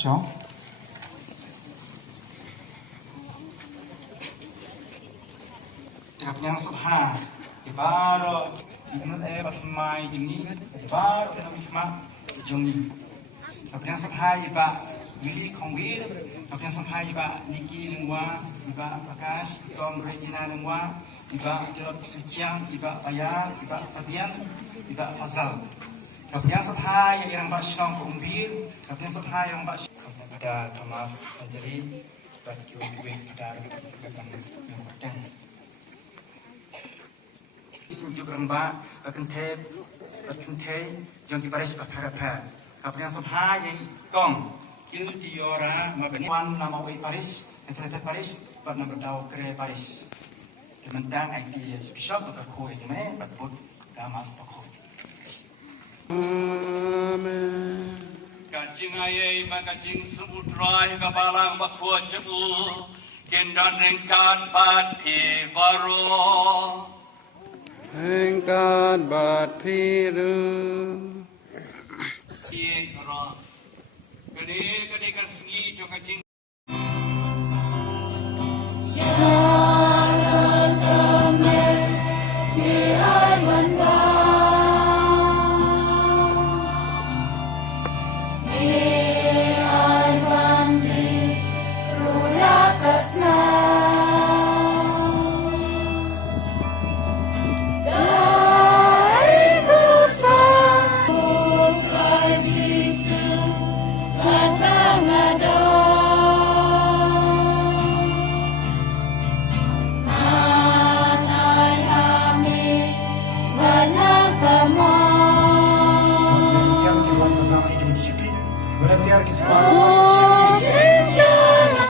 Sure. Yang subhan, ibarat menurut bagaimana ini, ibarat dalam hikmah jumi. Yang subhan ibarat wili kongwil, yang subhan ibarat niki lengwa, ibarat bakas, tom regina lengwa, ibarat dalam sucian, ibarat bayar, ibarat fabian, ibarat fazal. Yang subhan yang basyong kumbir, yang subhan yang basyong pada Thomas jadi bagi pada yang penting. Sinjuk rembak, kentep, yang dibaris berharap. Kapnya subha yang tong, kini diora, mabeniwan nama wei Paris, yang Paris, pernah berdau kere Paris. Kementang IT bishop atau koi, ini berbut damas toko. Amen. Kajing ayai makajing sebutrai kabalang bakwa jebu, kendan rengkan bat pi baro. Engkat bat piru Kini kadi kasih jo kajing